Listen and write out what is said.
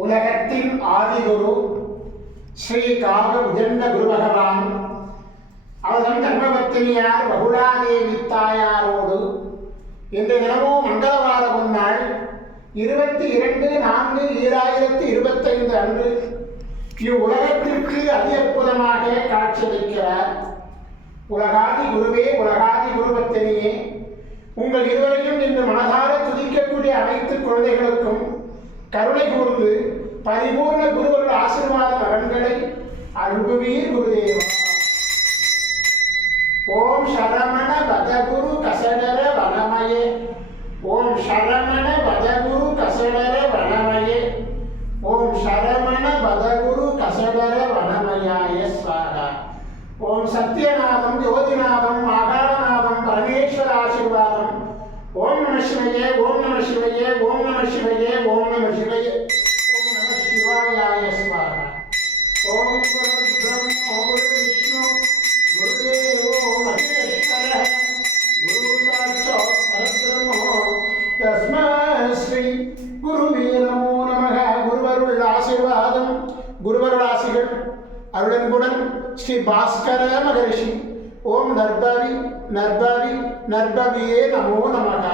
உலகத்தின் ஆதிகுரு ஸ்ரீ காக உஜண்ட குரு பகவான் அவர்தம் தர்மபத்தினியார் பகுலாதேவி தாயாரோடு இன்று தினமும் மங்களவார பொன்னாள் 22/4/2025 அன்று இவ்வுலகத்திற்கு அதி அற்புதமாக காட்சியளிக்கிறார். உலகாதி குருவே, உலகாதி குருபத்தினியே, உங்கள் இருவரையும் இன்று மனதார துதிக்கக்கூடிய அனைத்து குழந்தைகளுக்கும் கருணை கூர்ந்து பரிபூர்ண குருவருள் ஆசீர்வாத வரன்களை அருள்வீர் குருதேவா. ஓம் சரமண வதகுரு கசடர வனமயே, ஓம் சரமண வதகுரு கசடர வனமயே, ஓம் சரமண வதகுரு கசடர வனமயாய ஸ்வாஹா. ஓம் சத்யநாதம், ஜோதிநாதம், ஆகாரநாதம், பரமேஸ்வர ஆசீர்வாதம். ஓம் நம சிவயே, ஓம் நம சிவயே, ஓம் நம சிவயே, ஓம் நம சிவயே, ஓம் நம சிவாயாய ஸ்வாஹா. ஓம் குரு பிரம்மோ குரு விஷ்ணு குருதேவோ மகேஸ்வரः குரு சாட்சாத் பரபிரம்மோ தஸ்மை ஸ்ரீ குருவே நமோ நமः. குருவருள் ஆசீர்வாதம், குருவருள் ஆசிகள் அருளன்புடன் ஸ்ரீ பாஸ்கர மகரிஷி. ஓம் நர்பவி நர்பவி நர்பவியே நமோ நமः.